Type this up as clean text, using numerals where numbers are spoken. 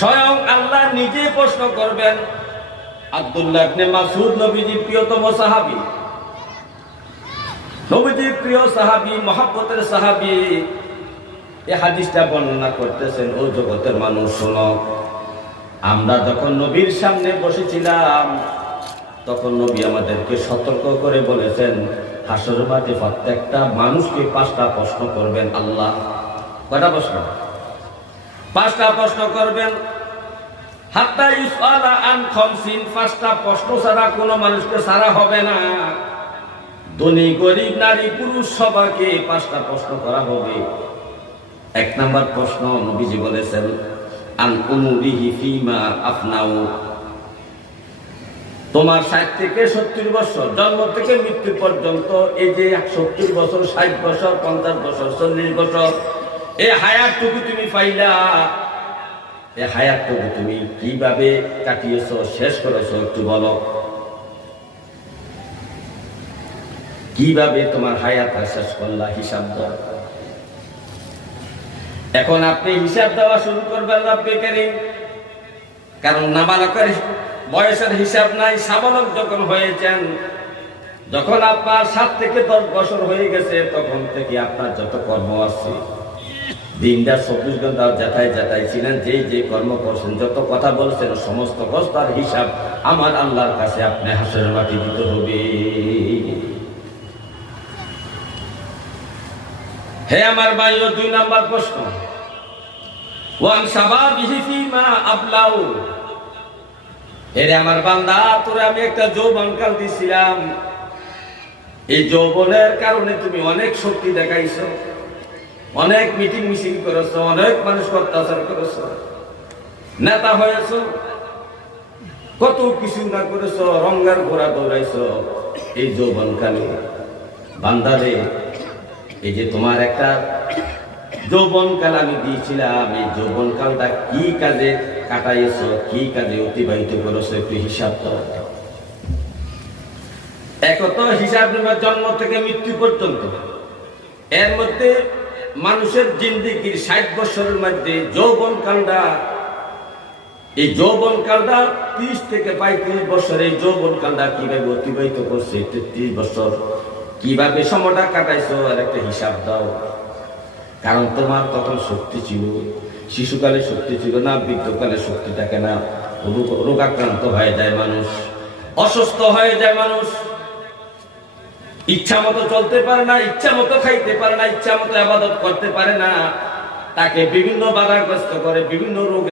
স্বয়ং আল্লাহ নিজে প্রশ্ন করবেন। আব্দুল্লাহ ইবনে মাসউদ নবীজির প্রিয়তম সাহাবী, নবীজির প্রিয় সাহাবী, মহব্বতের সাহাবী, এই হাদিসটা বর্ণনা করতেছেন। ও জগতের মানুষ শোনো, আমরা যখন নবীর সামনে বসেছিলাম তখন নবী আমাদেরকে সতর্ক করে বলেছেন, হাসরের মাঠে প্রত্যেকটা মানুষকে 5টা প্রশ্ন করবেন আল্লাহ। কয়টা প্রশ্ন? 5টা প্রশ্ন করবেন। হাত্তা ইউসআলা আন খামসিন, 5টা প্রশ্ন ছাড়া কোনো মানুষকে ছাড়া হবে না। ধনী গরিব নারী পুরুষ সবাইকে 5টা প্রশ্ন করা হবে। 1 নাম্বার প্রশ্ন নবীজি বলেছেন, আন উমুরিহি ফিমা আফনাউ, তোমার 60 থেকে 70 বছর, জন্ম থেকে মৃত্যু পর্যন্ত, এই যে 70 বছর, 60 বছর, 50 বছর, 40 বছর, এই হায়াতটুকু তুমি পাইলা, এই হায়াতটুকু তুমি কিভাবে কাটিয়েছো, শেষ করেছো, একটু বলো। কিভাবে তোমার হায়াত শেষ করলা, হিসাব দাও। এখন আপনি হিসাব দেওয়া শুরু করবেন রব্বে কারীম, কারণ নাবালকের বয়সের হিসাব নাই। সাবালক যখন হয়েছেন, যখন আপনার 7 থেকে 10 বছর হয়ে গেছে, তখন থেকে আপনার যত কর্ম আছে, দিনটা 24 ঘন্টা যাতাই ছিলেন, যে কর্ম করছেন, যত কথা বলছেন, সমস্ত কষ্টার হিসাব আমার আল্লাহর কাছে আপনি হাসরের মাটি দিতে হবে। হে আমার ভাইও, 2 নাম্বার প্রশ্ন, ওয়ান শাবাবিহি ফিমা আবলাউ, এরে আমার বান্দা, তোরে আমি একটা যৌবনকাল দিছিলাম, এই যৌবনের কারণে তুমি অনেক শক্তি দেখাইছো, অনেক মিটিং মিছিল করেছো, অনেক মানুষ অত্যাচার করেছো, নেতা হয়েছো, কত কিছু না করেছো, রঙ্গার ঘোড়া দৌড়াইছো। এই যৌবনকালে বান্দারে, এই যে তোমার একটা যৌবনকাল আমি দিয়েছিলাম, এই যৌবনকালটা কি কাজে কাটাইছো, কি কাজে অতিবাহিত করেছো, একটু হিসাব দাও। একত হিসাব নেবার জন্ম থেকে মৃত্যু পর্যন্ত, এর মধ্যে মানুষের জিন্দেগির 60 বছরের মধ্যে যৌবনকালটা, এই যৌবনকালটা 30 থেকে 35 বছর, এই যৌবনকালটা কিভাবে অতিবাহিত করছে, 33 বছর কিভাবে সময়টা কাটাইছো, আর একটা হিসাব দাও। কারণ তোমার তখন শক্তি ছিল, শিশুকালে শক্তি ছিল না, বৃদ্ধকালে শক্তি থাকে না, রোগাক্রান্ত হয়ে যায় মানুষ, অসুস্থ হয়ে যায় মানুষ, ইচ্ছা মতো চলতে পারে না, ইচ্ছা মতো খাইতে পারে না, ইচ্ছা মতো ইবাদত করতে পারে না, তাকে বিভিন্ন বাধাগ্রস্ত করে, বিভিন্ন রোগ